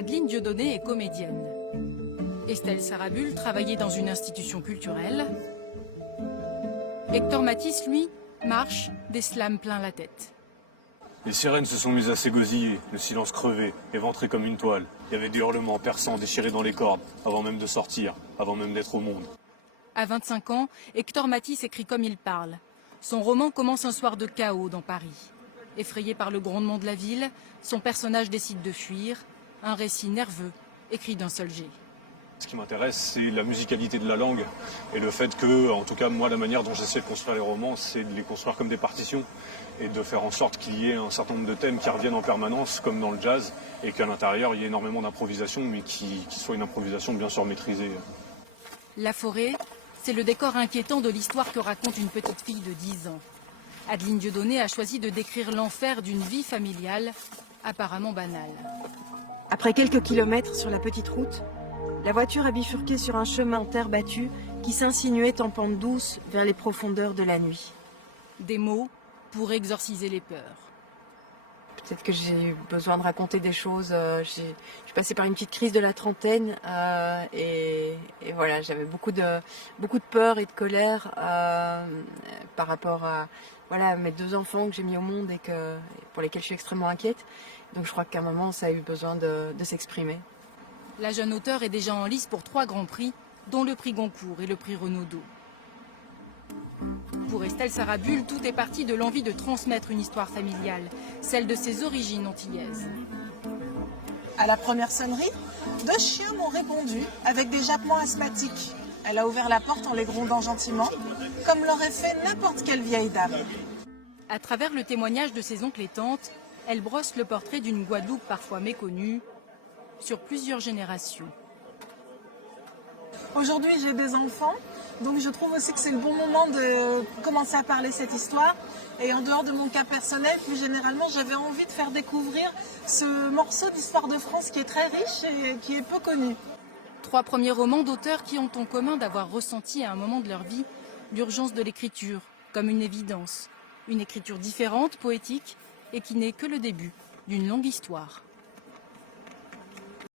Adeline Dieudonné est comédienne. Estelle Sarabul travaillait dans une institution culturelle. Hector Matisse, lui, marche, des slams plein la tête. Les sirènes se sont mises à s'égosiller, le silence crevé, éventré comme une toile. Il y avait des hurlements perçants déchirés dans les cordes, avant même de sortir, avant même d'être au monde. À 25 ans, Hector Matisse écrit comme il parle. Son roman commence un soir de chaos dans Paris. Effrayé par le grondement de la ville, son personnage décide de fuir. Un récit nerveux, écrit d'un seul jet. Ce qui m'intéresse, c'est la musicalité de la langue et le fait que, en tout cas, moi, la manière dont j'essaie de construire les romans, c'est de les construire comme des partitions et de faire en sorte qu'il y ait un certain nombre de thèmes qui reviennent en permanence, comme dans le jazz, et qu'à l'intérieur, il y ait énormément d'improvisation, mais qui soit une improvisation bien sûr maîtrisée. La forêt, c'est le décor inquiétant de l'histoire que raconte une petite fille de 10 ans. Adeline Dieudonné a choisi de décrire l'enfer d'une vie familiale apparemment banale. Après quelques kilomètres sur la petite route, la voiture a bifurqué sur un chemin en terre battue qui s'insinuait en pente douce vers les profondeurs de la nuit. Des mots pour exorciser les peurs. Peut-être que j'ai eu besoin de raconter des choses. Je suis passée par une petite crise de la trentaine et voilà, j'avais beaucoup de peur et de colère par rapport à mes 2 enfants que j'ai mis au monde et pour lesquels je suis extrêmement inquiète. Donc je crois qu'à un moment, ça a eu besoin de s'exprimer. La jeune auteure est déjà en lice pour 3 grands prix, dont le prix Goncourt et le prix Renaudot. Pour Estelle Sarabul, tout est parti de l'envie de transmettre une histoire familiale, celle de ses origines antillaises. À la première sonnerie, 2 chiens m'ont répondu avec des jappements asthmatiques. Elle a ouvert la porte en les grondant gentiment, comme l'aurait fait n'importe quelle vieille dame. À travers le témoignage de ses oncles et tantes, elle brosse le portrait d'une Guadeloupe parfois méconnue, sur plusieurs générations. Aujourd'hui, j'ai des enfants, donc je trouve aussi que c'est le bon moment de commencer à parler cette histoire. Et en dehors de mon cas personnel, plus généralement, j'avais envie de faire découvrir ce morceau d'histoire de France qui est très riche et qui est peu connu. 3 premiers romans d'auteurs qui ont en commun d'avoir ressenti à un moment de leur vie l'urgence de l'écriture, comme une évidence. Une écriture différente, poétique, et qui n'est que le début d'une longue histoire.